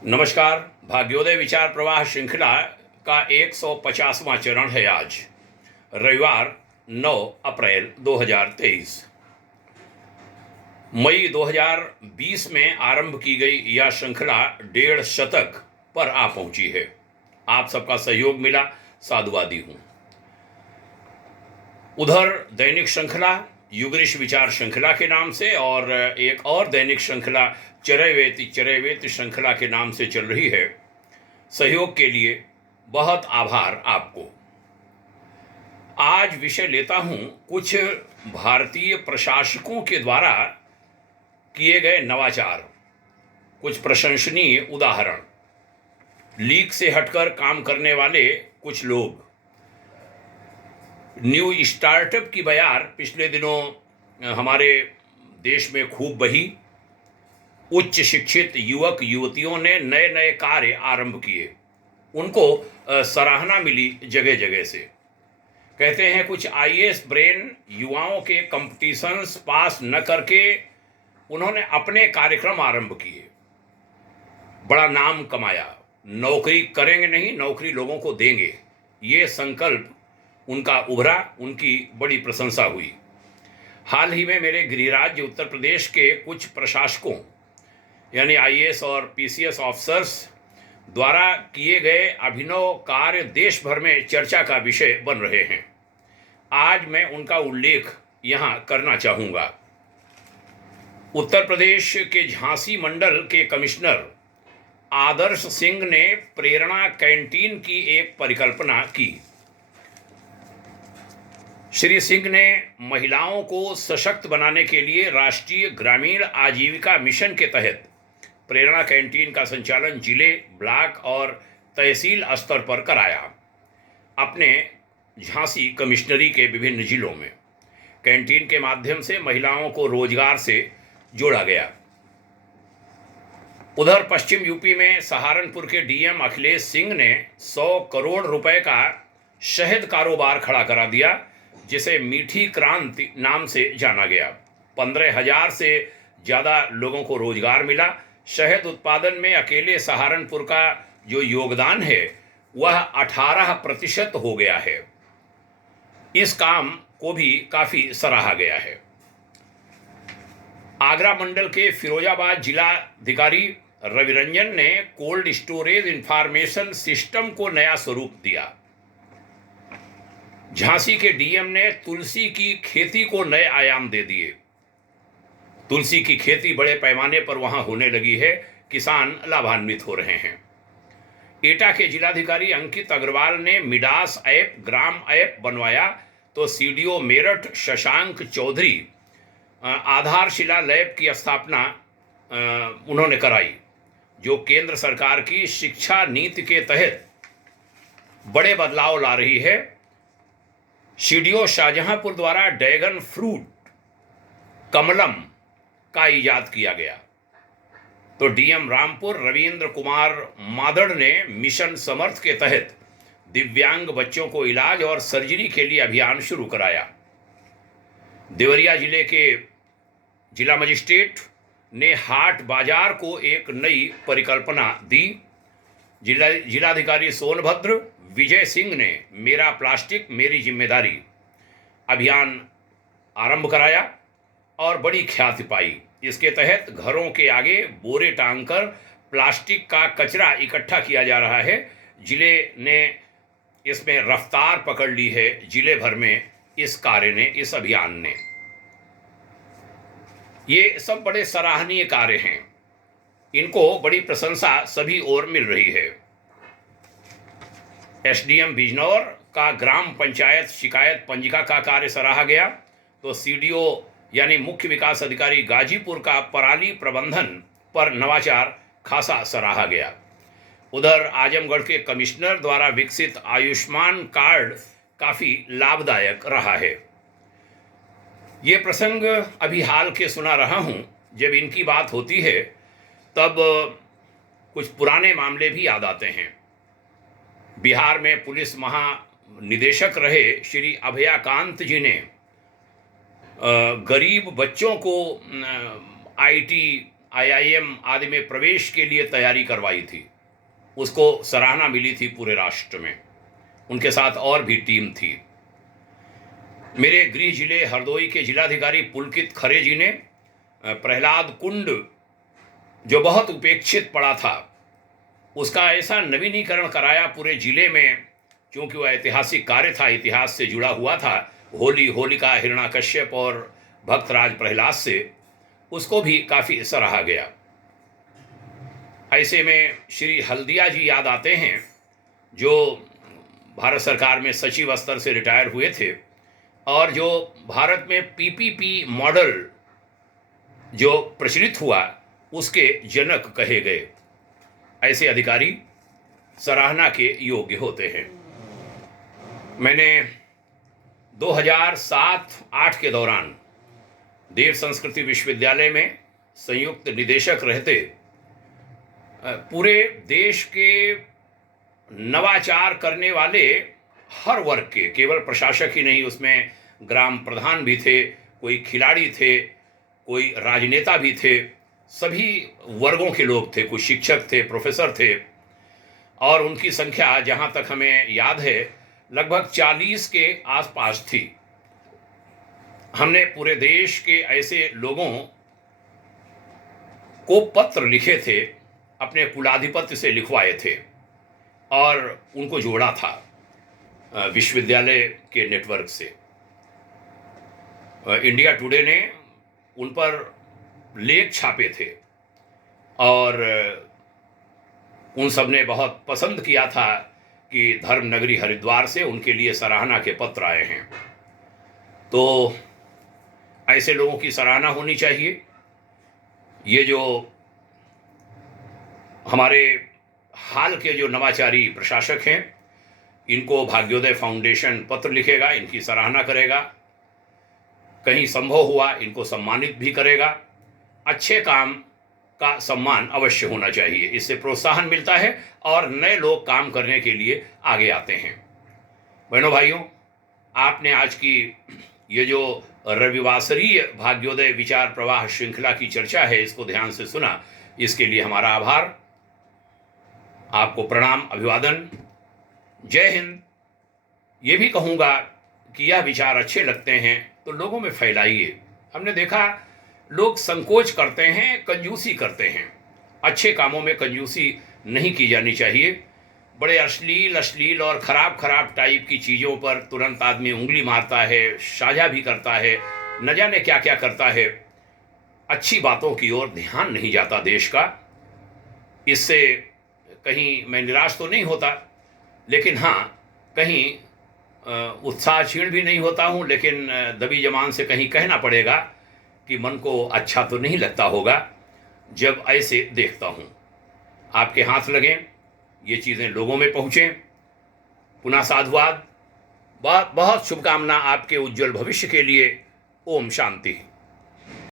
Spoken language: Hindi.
नमस्कार। भाग्योदय विचार प्रवाह श्रृंखला का 150वां चरण है आज रविवार 9 अप्रैल 2023। मई 2020 में आरंभ की गई यह श्रृंखला 1.5 शतक पर आ पहुंची है। आप सबका सहयोग मिला, साधुवादी हूं। उधर दैनिक श्रृंखला युगऋष विचार श्रृंखला के नाम से और एक और दैनिक श्रृंखला चरैवेति श्रृंखला के नाम से चल रही है। सहयोग के लिए बहुत आभार आपको। आज विषय लेता हूं कुछ भारतीय प्रशासकों के द्वारा किए गए नवाचार, कुछ प्रशंसनीय उदाहरण, लीक से हटकर काम करने वाले कुछ लोग, न्यू स्टार्टअप की बयार पिछले दिनों हमारे देश में खूब बही। उच्च शिक्षित युवक युवतियों ने नए नए कार्य आरंभ किए, उनको सराहना मिली जगह जगह से। कहते हैं कुछ आईएएस ब्रेन युवाओं के कंपटीशंस पास न करके उन्होंने अपने कार्यक्रम आरंभ किए, बड़ा नाम कमाया। नौकरी करेंगे नहीं, नौकरी लोगों को देंगे, ये संकल्प उनका उभरा, उनकी बड़ी प्रशंसा हुई। हाल ही में मेरे गृह राज्य उत्तर प्रदेश के कुछ प्रशासकों यानी आईएएस और पीसीएस ऑफिसर्स द्वारा किए गए अभिनव कार्य देश भर में चर्चा का विषय बन रहे हैं। आज मैं उनका उल्लेख यहां करना चाहूंगा। उत्तर प्रदेश के झांसी मंडल के कमिश्नर आदर्श सिंह ने प्रेरणा कैंटीन की एक परिकल्पना की। श्री सिंह ने महिलाओं को सशक्त बनाने के लिए राष्ट्रीय ग्रामीण आजीविका मिशन के तहत प्रेरणा कैंटीन का संचालन जिले, ब्लॉक और तहसील स्तर पर कराया। अपने झांसी कमिश्नरी के विभिन्न जिलों में कैंटीन के माध्यम से महिलाओं को रोजगार से जोड़ा गया। उधर पश्चिम यूपी में सहारनपुर के डीएम अखिलेश सिंह ने 100 करोड़ रुपए का शहद कारोबार खड़ा करा दिया, जिसे मीठी क्रांति नाम से जाना गया। 15,000 से ज़्यादा लोगों को रोजगार मिला। शहद उत्पादन में अकेले सहारनपुर का जो योगदान है वह 18% हो गया है। इस काम को भी काफ़ी सराहा गया है। आगरा मंडल के फिरोजाबाद जिलाधिकारी रविरंजन ने कोल्ड स्टोरेज इंफॉर्मेशन सिस्टम को नया स्वरूप दिया। झांसी के डीएम ने तुलसी की खेती को नए आयाम दे दिए। तुलसी की खेती बड़े पैमाने पर वहां होने लगी है, किसान लाभान्वित हो रहे हैं। एटा के जिलाधिकारी अंकित अग्रवाल ने मिडास ऐप ग्राम ऐप बनवाया, तो सीडीओ मेरठ शशांक चौधरी आधारशिला लैब की स्थापना उन्होंने कराई, जो केंद्र सरकार की शिक्षा नीति के तहत बड़े बदलाव ला रही है। सीडीओ शाहजहांपुर द्वारा ड्रैगन फ्रूट कमलम का इजाद किया गया, तो डीएम रामपुर रविंद्र कुमार मादड़ ने मिशन समर्थ के तहत दिव्यांग बच्चों को इलाज और सर्जरी के लिए अभियान शुरू कराया। देवरिया जिले के जिला मजिस्ट्रेट ने हाट बाजार को एक नई परिकल्पना दी। जिलाधिकारी सोनभद्र विजय सिंह ने मेरा प्लास्टिक मेरी जिम्मेदारी अभियान आरंभ कराया और बड़ी ख्याति पाई। इसके तहत घरों के आगे बोरे टांगकर प्लास्टिक का कचरा इकट्ठा किया जा रहा है। जिले ने इसमें रफ्तार पकड़ ली है, जिले भर में इस कार्य ने, इस अभियान ने। ये सब बड़े सराहनीय कार्य हैं, इनको बड़ी प्रशंसा सभी ओर मिल रही है। एसडीएम बिजनौर का ग्राम पंचायत शिकायत पंजिका का कार्य सराहा गया, तो सीडीओ यानी मुख्य विकास अधिकारी गाजीपुर का पराली प्रबंधन पर नवाचार खासा सराहा गया। उधर आजमगढ़ के कमिश्नर द्वारा विकसित आयुष्मान कार्ड काफ़ी लाभदायक रहा है। ये प्रसंग अभी हाल के सुना रहा हूँ। जब इनकी बात होती है तब कुछ पुराने मामले भी याद आते हैं। बिहार में पुलिस महानिदेशक रहे श्री अभयाकांत जी ने गरीब बच्चों को आईटी IIM आदि में प्रवेश के लिए तैयारी करवाई थी, उसको सराहना मिली थी पूरे राष्ट्र में। उनके साथ और भी टीम थी। मेरे गृह जिले हरदोई के जिलाधिकारी पुलकित खरे जी ने प्रहलाद कुंड जो बहुत उपेक्षित पड़ा था, उसका ऐसा नवीनीकरण कराया पूरे जिले में, क्योंकि वह ऐतिहासिक कार्य था, इतिहास से जुड़ा हुआ था, होलिका हिरण्याकश्यप और भक्तराज प्रहलाद से, उसको भी काफ़ी सराहा गया। ऐसे में श्री हल्दिया जी याद आते हैं, जो भारत सरकार में सचिव स्तर से रिटायर हुए थे और जो भारत में PPP मॉडल जो प्रचलित हुआ उसके जनक कहे गए। ऐसे अधिकारी सराहना के योग्य होते हैं। मैंने 2007-8 के दौरान देव संस्कृति विश्वविद्यालय में संयुक्त निदेशक रहते पूरे देश के नवाचार करने वाले हर वर्ग के, केवल प्रशासक ही नहीं, उसमें ग्राम प्रधान भी थे, कोई खिलाड़ी थे, कोई राजनेता भी थे, सभी वर्गों के लोग थे, कुछ शिक्षक थे, प्रोफेसर थे, और उनकी संख्या जहाँ तक हमें याद है लगभग 40 के आसपास थी। हमने पूरे देश के ऐसे लोगों को पत्र लिखे थे, अपने कुलाधिपति से लिखवाए थे और उनको जोड़ा था विश्वविद्यालय के नेटवर्क से। इंडिया टुडे ने उन पर लेख छापे थे और उन सब ने बहुत पसंद किया था कि धर्म नगरी हरिद्वार से उनके लिए सराहना के पत्र आए हैं। तो ऐसे लोगों की सराहना होनी चाहिए। ये जो हमारे हाल के जो नवाचारी प्रशासक हैं, इनको भाग्योदय फाउंडेशन पत्र लिखेगा, इनकी सराहना करेगा, कहीं संभव हुआ इनको सम्मानित भी करेगा। अच्छे काम का सम्मान अवश्य होना चाहिए, इससे प्रोत्साहन मिलता है और नए लोग काम करने के लिए आगे आते हैं। बहनों भाइयों, आपने आज की ये जो रविवासरीय भाग्योदय विचार प्रवाह श्रृंखला की चर्चा है, इसको ध्यान से सुना, इसके लिए हमारा आभार। आपको प्रणाम, अभिवादन, जय हिंद। ये भी कहूँगा कि यह विचार अच्छे लगते हैं तो लोगों में फैलाइए। हमने देखा लोग संकोच करते हैं, कंजूसी करते हैं। अच्छे कामों में कंजूसी नहीं की जानी चाहिए। बड़े अश्लील और ख़राब टाइप की चीज़ों पर तुरंत आदमी उंगली मारता है, साझा भी करता है, न जाने क्या क्या करता है। अच्छी बातों की ओर ध्यान नहीं जाता देश का। इससे कहीं मैं निराश तो नहीं होता, लेकिन हाँ, कहीं उत्साह क्षीण भी नहीं होता हूँ, लेकिन दबी जबान से कहीं कहना पड़ेगा कि मन को अच्छा तो नहीं लगता होगा जब ऐसे देखता हूँ। आपके हाथ लगें, ये चीज़ें लोगों में पहुँचें। पुनः साधुवाद, बहुत बहुत शुभकामना आपके उज्जवल भविष्य के लिए। ओम शांति।